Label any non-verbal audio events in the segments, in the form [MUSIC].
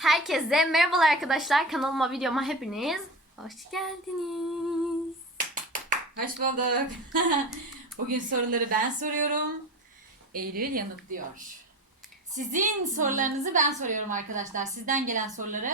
Herkese merhabalar arkadaşlar. Kanalıma videoma hepiniz hoş geldiniz. Hoş bulduk. [LAUGHS] Bugün soruları ben soruyorum. Eylül yanıtlıyor. Sizin sorularınızı ben soruyorum arkadaşlar. Sizden gelen soruları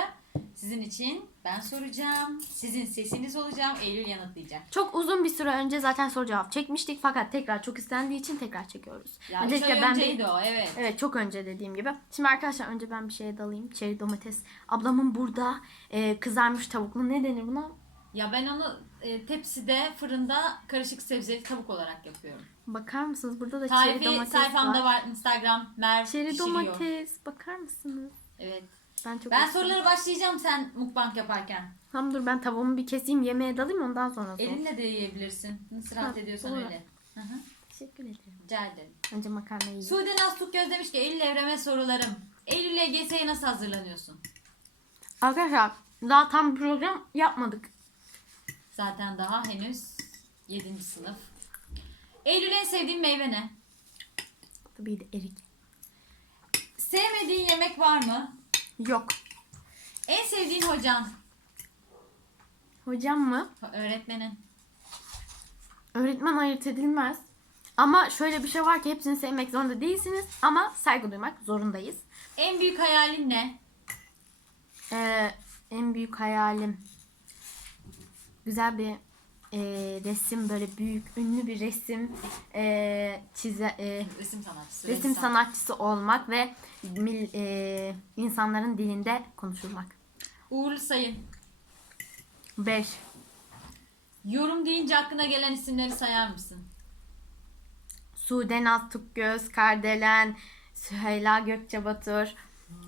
sizin için ben soracağım. Sizin sesiniz olacağım. Eylül yanıtlayacak. Çok uzun bir süre önce zaten soru cevap çekmiştik fakat tekrar çok istendiği için tekrar çekiyoruz. Ya üç Öncelikle ay ben bir- önceydi o evet. Evet çok önce dediğim gibi. Şimdi arkadaşlar önce ben bir şeye dalayım. Çeri domates. Ablamın burada e, kızarmış tavuklu ne denir buna? Ya ben onu e, tepside fırında karışık sebzeli tavuk olarak yapıyorum. Bakar mısınız? Burada da çeri Tarifi domates sayfamda var. var. Instagram Mer Çeri pişiriyor. domates. Bakar mısınız? Evet. Ben çok Ben sorulara başlayacağım sen mukbang yaparken. Tamam dur ben tavuğumu bir keseyim yemeğe dalayım ondan sonra sor. Elinle de yiyebilirsin. Nasıl rahat Ha, ediyorsan doğru. öyle. Hı hı. Teşekkür ederim. Rica ederim. Önce makarnayı yiyeyim. Sude Naz Tukgöz demiş ki Eylül evreme sorularım. Eylül LGS'ye nasıl hazırlanıyorsun? Arkadaşlar daha tam program yapmadık. Zaten daha henüz 7. sınıf. Eylül en sevdiğin meyve ne? Tabii de erik. Sevmediğin yemek var mı? Yok. En sevdiğin hocan? Hocam mı? Öğretmenin. Öğretmen ayırt edilmez. Ama şöyle bir şey var ki hepsini sevmek zorunda değilsiniz. Ama saygı duymak zorundayız. En büyük hayalin ne? Ee, en büyük hayalim güzel bir e, resim böyle büyük ünlü bir resim e, çize e, Resim sanatçısı. resim ressam. sanatçısı olmak ve mil, e, insanların dilinde konuşulmak. Uğurlu sayın. 5 Yorum deyince aklına gelen isimleri sayar mısın? Sude Naz Tukgöz, Kardelen, Süheyla Gökçebatur,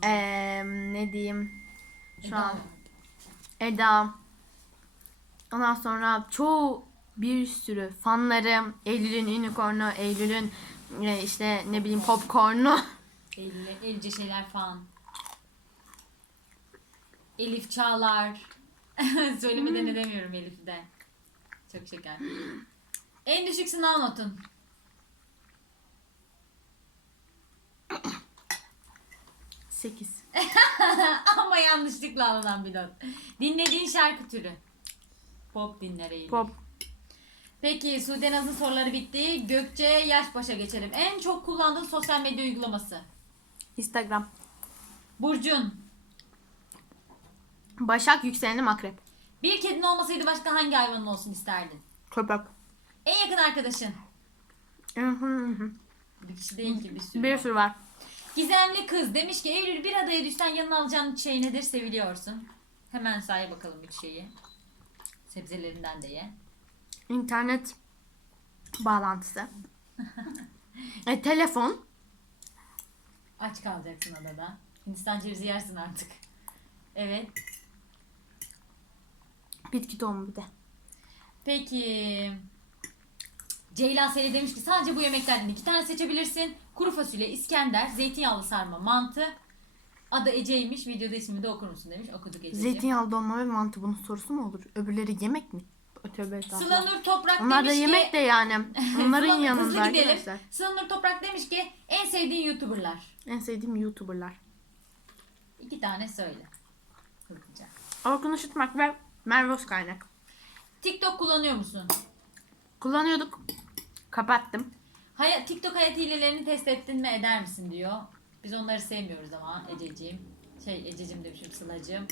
eee ne diyeyim şu an Eda. Ondan sonra çoğu bir sürü fanlarım, Eylül'ün unicornu, Eylül'ün e, işte ne bileyim popcornu. Eylül'e Eylülce şeyler falan. Elif Çağlar. [LAUGHS] Söylemeden edemiyorum Elif'i de. Çok şeker. En düşük sınav notun. 8. [LAUGHS] Ama yanlışlıkla alınan bir not. Dinlediğin şarkı türü. Pop dinler Eylül. Pop. Peki Sude Naz'ın soruları bitti. Gökçe Yaşbaş'a geçelim. En çok kullandığın sosyal medya uygulaması. Instagram. Burcun. Başak yükselenim akrep. Bir kedin olmasaydı başka hangi hayvanın olsun isterdin? Köpek. En yakın arkadaşın. Bir kişi değil ki bir sürü. bir sürü var. Gizemli kız demiş ki Eylül bir adaya düşsen yanına alacağın şey nedir seviliyorsun. Hemen say bakalım üç şeyi. Sebzelerinden de ye. İnternet bağlantısı. e, telefon. Aç kalacaksın adada. Hindistan cevizi yersin artık. Evet. Bitki tohumu bir de. Peki. Ceylan Seli demiş ki sadece bu yemeklerden iki tane seçebilirsin. Kuru fasulye, İskender, zeytinyağlı sarma, mantı. Adı Ece'ymiş. Videoda ismini de okur musun demiş. Okuduk Ece'ciğim. Zeytinyağlı dolma ve mantı bunun sorusu mu olur? Öbürleri yemek mi? Tövbe Sıla. Nur Toprak Onlar da demiş yemek ki... de yani. Onların [LAUGHS] Sıla- yanında Hızlı gidelim. arkadaşlar. Sıla Nur Toprak demiş ki en sevdiğin YouTuber'lar. En sevdiğim YouTuber'lar. İki tane söyle. Hızlıca. Orkun Işıtmak ve Merve Özkaynak. TikTok kullanıyor musun? Kullanıyorduk. Kapattım. Hayat, TikTok hayat hilelerini test ettin mi eder misin diyor. Biz onları sevmiyoruz ama Ececiğim. Şey Ececiğim demişim Sıla'cığım.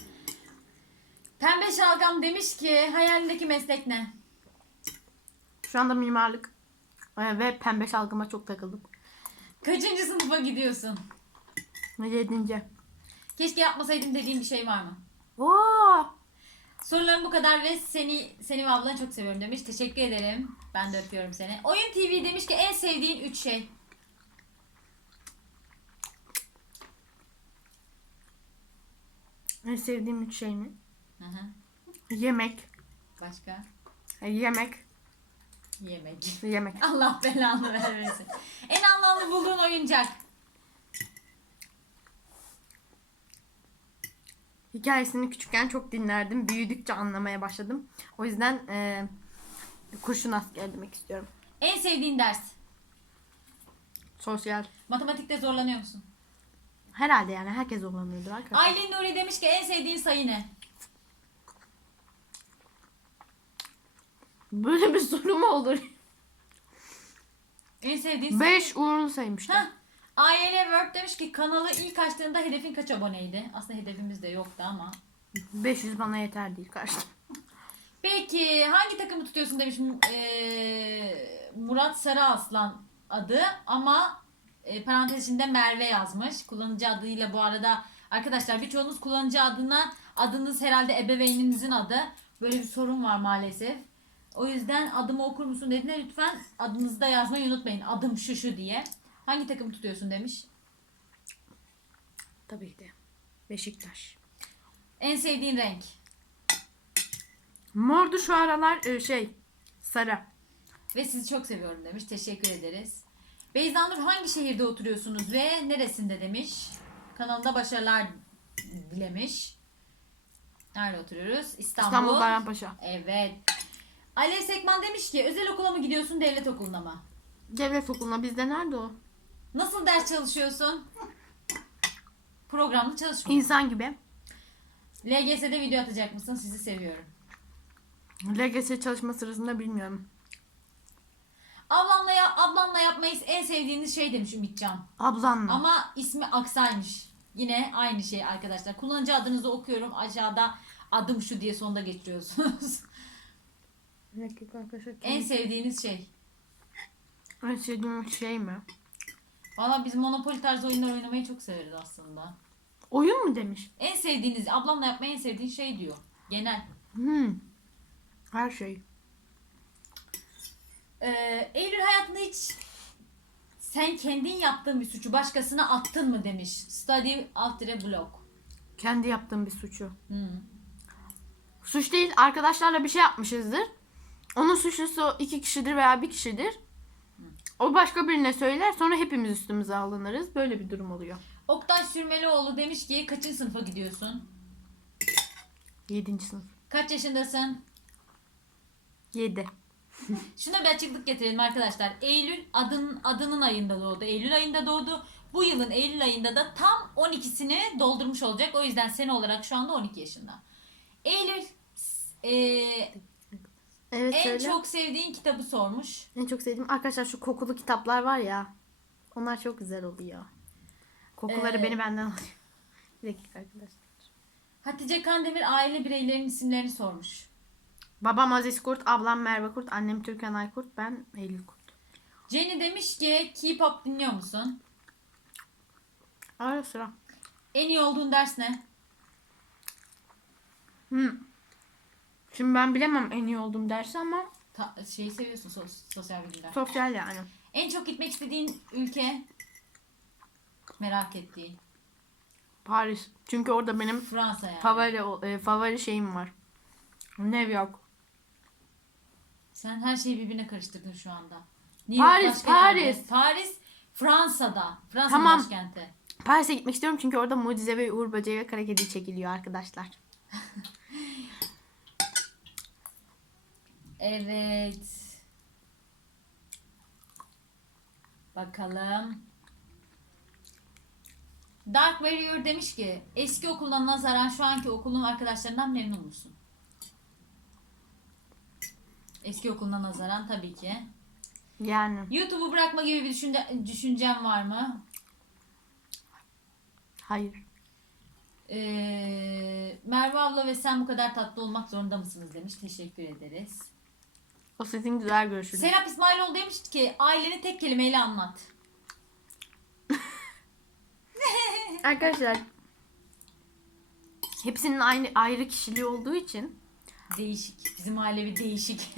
Pembe Şalgam demiş ki hayalindeki meslek ne? Şu anda mimarlık e, ve pembe şalgıma çok takıldım. Kaçıncı sınıfa gidiyorsun? Ve yedinci. Keşke yapmasaydım dediğim bir şey var mı? Oo! Sorularım bu kadar ve seni seni ve ablanı çok seviyorum demiş. Teşekkür ederim. Ben de öpüyorum seni. Oyun TV demiş ki en sevdiğin 3 şey. En sevdiğim üç şey mi? Hı hı. Yemek. Başka? E, yemek. Yemek. Yemek. [LAUGHS] Allah belanı vermesin. en anlamlı bulduğun oyuncak. Hikayesini küçükken çok dinlerdim. Büyüdükçe anlamaya başladım. O yüzden e, kurşun asker demek istiyorum. En sevdiğin ders. Sosyal. Matematikte zorlanıyor musun? Herhalde yani herkes kullanıyordur arkadaşlar. Aylin Nuri demiş ki en sevdiğin sayı ne? Böyle bir soru mu olur? En sevdiğin sayı 5 uğurlu saymıştım. Heh. AYL Word demiş ki kanalı ilk açtığında hedefin kaç aboneydi? Aslında hedefimiz de yoktu ama. 500 bana yeter değil karşı. [LAUGHS] Peki hangi takımı tutuyorsun demiş eee, Murat Sarı Aslan adı ama e, parantez içinde Merve yazmış. Kullanıcı adıyla bu arada arkadaşlar birçoğunuz kullanıcı adına adınız herhalde ebeveyninizin adı. Böyle bir sorun var maalesef. O yüzden adımı okur musun dediğinde lütfen adınızı da yazmayı unutmayın. Adım şu şu diye. Hangi takımı tutuyorsun demiş. Tabii ki de. Beşiktaş. En sevdiğin renk. Mordu şu aralar e, şey sarı. Ve sizi çok seviyorum demiş. Teşekkür ederiz. Beyza Nur hangi şehirde oturuyorsunuz ve neresinde demiş. Kanalında başarılar dilemiş. Nerede oturuyoruz? İstanbul. İstanbul Bayrampaşa. Evet. Alev Sekman demiş ki özel okula mı gidiyorsun devlet okuluna mı? Devlet okuluna bizde nerede o? Nasıl ders çalışıyorsun? Programlı çalışma. İnsan gibi. LGS'de video atacak mısın? Sizi seviyorum. LGS çalışma sırasında bilmiyorum. Ablamla, ya, ablamla yapmayı en sevdiğiniz şey demiş Ümitcan. Ablanla. Ama ismi aksaymış. Yine aynı şey arkadaşlar. Kullanıcı adınızı okuyorum. Aşağıda adım şu diye sonda geçiriyorsunuz. [LAUGHS] Bir dakika arkadaşlar. en sevdiğiniz şey. En sevdiğim şey mi? Valla biz Monopoly tarzı oyunlar oynamayı çok severiz aslında. Oyun mu demiş? En sevdiğiniz, ablamla yapmayı en sevdiğin şey diyor. Genel. Hmm. Her şey. Ee, Eylül hayatında hiç sen kendin yaptığın bir suçu başkasına attın mı demiş. Study alt dire blog. Kendi yaptığım bir suçu. Hmm. Suç değil arkadaşlarla bir şey yapmışızdır. Onun suçlusu iki kişidir veya bir kişidir. O başka birine söyler sonra hepimiz üstümüze alınırız. Böyle bir durum oluyor. Oktay Sürmelioğlu demiş ki kaçıncı sınıfa gidiyorsun? Yedinci sınıf. Kaç yaşındasın? Yedi. [LAUGHS] Şuna bir açıklık getirelim arkadaşlar. Eylül adın, adının ayında doğdu. Eylül ayında doğdu. Bu yılın Eylül ayında da tam 12'sini doldurmuş olacak. O yüzden sene olarak şu anda 12 yaşında. Eylül eee, Evet en söyle. çok sevdiğin kitabı sormuş. En çok sevdiğim arkadaşlar şu kokulu kitaplar var ya. Onlar çok güzel oluyor. Kokuları Ee, beni benden alıyor. [LAUGHS] Bir dakika arkadaşlar. Hatice Kandemir aile bireylerinin isimlerini sormuş. Babam Aziz Kurt, ablam Merve Kurt, annem Türkan Aykurt, ben Eylül Kurt. Jenny demiş ki K-pop dinliyor musun? Ara sıra. En iyi olduğun ders ne? Hmm. Şimdi ben bilemem en iyi olduğum dersi ama Ta- şeyi seviyorsun sos- sosyal bilimler. sosyal yani. En çok gitmek istediğin ülke? Merak ettiğin. Paris. Çünkü orada benim Fransa yani. favori e, favori şeyim var. New York. Sen her şeyi birbirine karıştırdın şu anda. New Paris, başka? Paris. Paris, Fransa'da. Fransa'nın Tamam. başkenti. Paris'e gitmek istiyorum çünkü orada Mucize ve Uğur Böceği ve Kara Kedi çekiliyor arkadaşlar. [LAUGHS] Evet. Bakalım. Dark Warrior demiş ki eski okuldan nazaran şu anki okulun arkadaşlarından memnun musun? Eski okuluna nazaran tabii ki. Yani YouTube'u bırakma gibi bir düşünce, düşüncen var mı? hayır. Ee, Merve abla ve sen bu kadar tatlı olmak zorunda mısınız demiş. Teşekkür ederiz. O sizin güzel görüşünüz. Serap İsmailoğlu demiş ki aileni tek kelimeyle anlat. [LAUGHS] Arkadaşlar hepsinin aynı ayrı kişiliği olduğu için Değişik. Bizim aile bir değişik. [LAUGHS]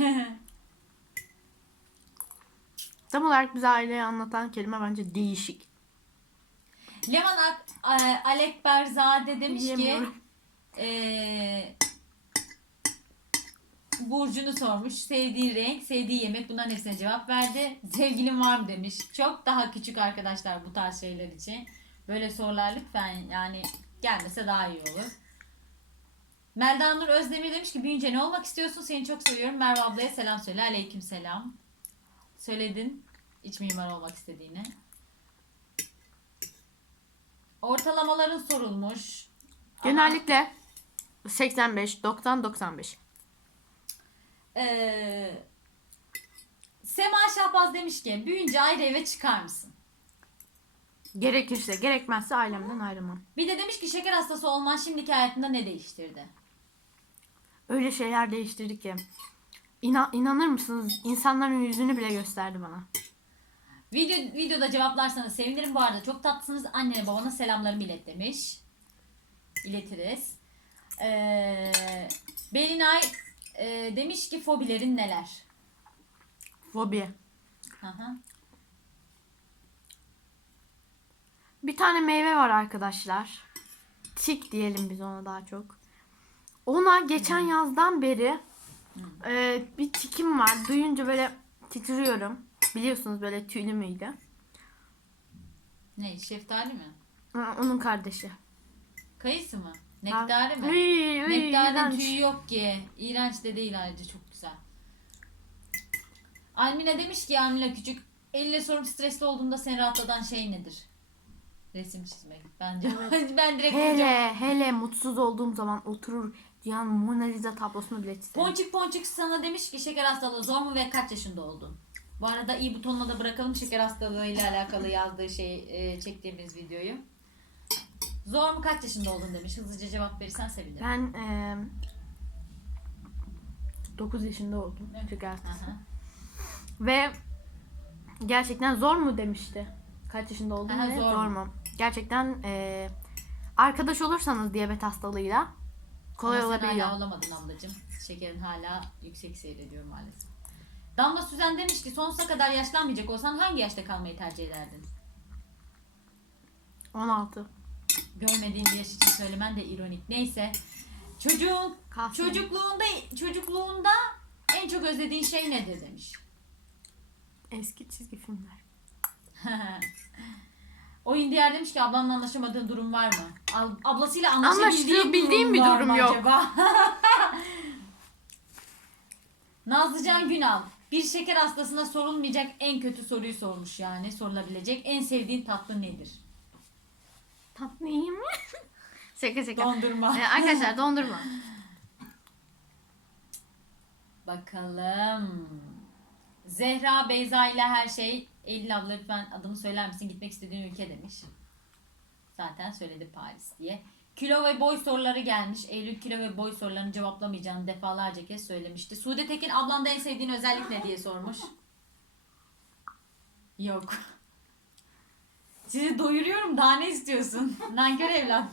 tam olarak bize aileyi anlatan kelime bence değişik. Leman Ak- A- Alekberzade demiş ki eee Burcu'nu sormuş. Sevdiği renk, sevdiği yemek bunların hepsine cevap verdi. Sevgilin var mı demiş. Çok daha küçük arkadaşlar bu tarz şeyler için. Böyle sorular lütfen yani gelmese daha iyi olur. Melda Nur Özdemir demiş ki büyünce ne olmak istiyorsun? Seni çok seviyorum. Merve ablaya selam söyle. Aleyküm selam. Söyledin iç mimar olmak istediğini. Ortalamaların sorulmuş. Genellikle 85, 90, 95. eee, Sema Şahbaz demiş ki büyüyünce ayrı eve çıkar mısın? Gerekirse, gerekmezse ailemden ayrılmam. Bir de demiş ki şeker hastası olman şimdiki hayatında ne değiştirdi? Öyle şeyler değiştirdi ki. İna- inanır mısınız? İnsanların yüzünü bile gösterdi bana. Video, videoda cevaplarsanız sevinirim. Bu arada çok tatlısınız. Annene babana selamlarımı ilet demiş. İletiriz. Ee, Belinay e, demiş ki fobilerin neler? Fobi. Hı. Bir tane meyve var arkadaşlar. Tik diyelim biz ona daha çok. Ona geçen yazdan beri e, bir tikim var. Duyunca böyle titriyorum. Biliyorsunuz böyle tüylü müydü? Ne? Şeftali mi? Ha, Onun kardeşi. Kayısı mı? Nektarı mı? Uy, uy, Nektarın iğrenç. tüyü yok ki. İğrenç de değil ayrıca çok güzel. Almina demiş ki Almina küçük elle sorup stresli olduğunda seni rahatlatan şey nedir? Resim çizmek. Bence [LAUGHS] ben direkt Hele hele mutsuz olduğum zaman oturur dünyanın Mona Lisa tablosunu bile çizerim. Ponçik Ponçik sana demiş ki şeker hastalığı zor mu ve kaç yaşında oldun? Bu arada i butonuna da bırakalım şeker hastalığı ile alakalı yazdığı şey e, çektiğimiz videoyu. Zor mu kaç yaşında oldun demiş. Hızlıca cevap verirsen sevinirim. Ben e, 9 yaşında oldum. Şeker hastası. Aha. Ve gerçekten zor mu demişti. Kaç yaşında oldum Aha, ve zor zor, mu? mu? Gerçekten e, arkadaş olursanız diyabet hastalığıyla kolay Ama sen olabiliyor. hala olamadın ablacığım. Şekerin hala yüksek seyrediyor maalesef. Damla Süzen demiş ki sonsuza kadar yaşlanmayacak olsan hangi yaşta kalmayı tercih ederdin? 16. Görmediğin bir yaş için söylemen de ironik. Neyse. Çocuğun Kalsın. çocukluğunda çocukluğunda en çok özlediğin şey nedir demiş. Eski çizgi filmler. [LAUGHS] Oyun diğer demiş ki ablamla anlaşamadığın durum var mı? Al- ablasıyla anlaşabildiğin Anlaştığı bildiğim bir durum yok. Acaba? [LAUGHS] Nazlıcan Günal. Bir şeker hastasına sorulmayacak en kötü soruyu sormuş yani. Sorulabilecek en sevdiğin tatlı nedir? Tatlı iyi mi? [LAUGHS] şaka şaka. Dondurma. E, arkadaşlar dondurma. Bakalım. Zehra Beyza ile her şey. Eylül abla lütfen adımı söyler misin? Gitmek istediğin ülke demiş. Zaten söyledi Paris diye. Kilo ve boy soruları gelmiş. Eylül kilo ve boy sorularını cevaplamayacağını defalarca kez söylemişti. Sude Tekin ablanda en sevdiğin özellik ne diye sormuş. Yok. Sizi doyuruyorum daha ne istiyorsun? Nankör evlat.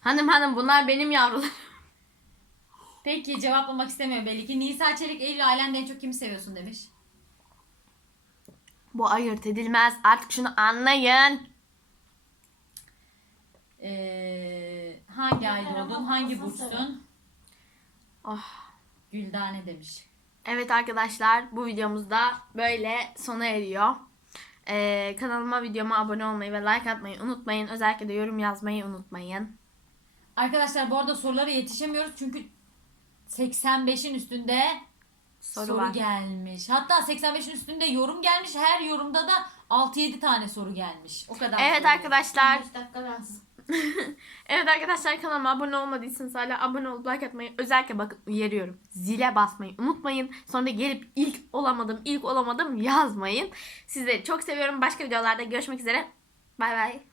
Hanım hanım bunlar benim yavrularım. Peki cevaplamak istemiyor belli ki. Nisa Çelik Eylül ailende en çok kimi seviyorsun demiş. Bu ayırt edilmez. Artık şunu anlayın. Ee, hangi ayda oldun? Hangi burçsun? Oh. Güldane demiş. Evet arkadaşlar bu videomuzda böyle sona eriyor. Ee, kanalıma videoma abone olmayı ve like atmayı unutmayın. Özellikle de yorum yazmayı unutmayın. Arkadaşlar bu arada sorulara yetişemiyoruz çünkü 85'in üstünde Soru soru, var. gelmiş. Hatta 85'in üstünde yorum gelmiş. Her yorumda da 6-7 tane soru gelmiş. O kadar. Evet soru. arkadaşlar. 5 dakika lazım. [LAUGHS] Evet arkadaşlar kanalıma abone olmadıysanız hala abone olup like atmayı özellikle bakın uyarıyorum. Zile basmayı unutmayın. Sonra gelip ilk olamadım ilk olamadım yazmayın. Sizleri çok seviyorum. Başka videolarda görüşmek üzere. Bay bay.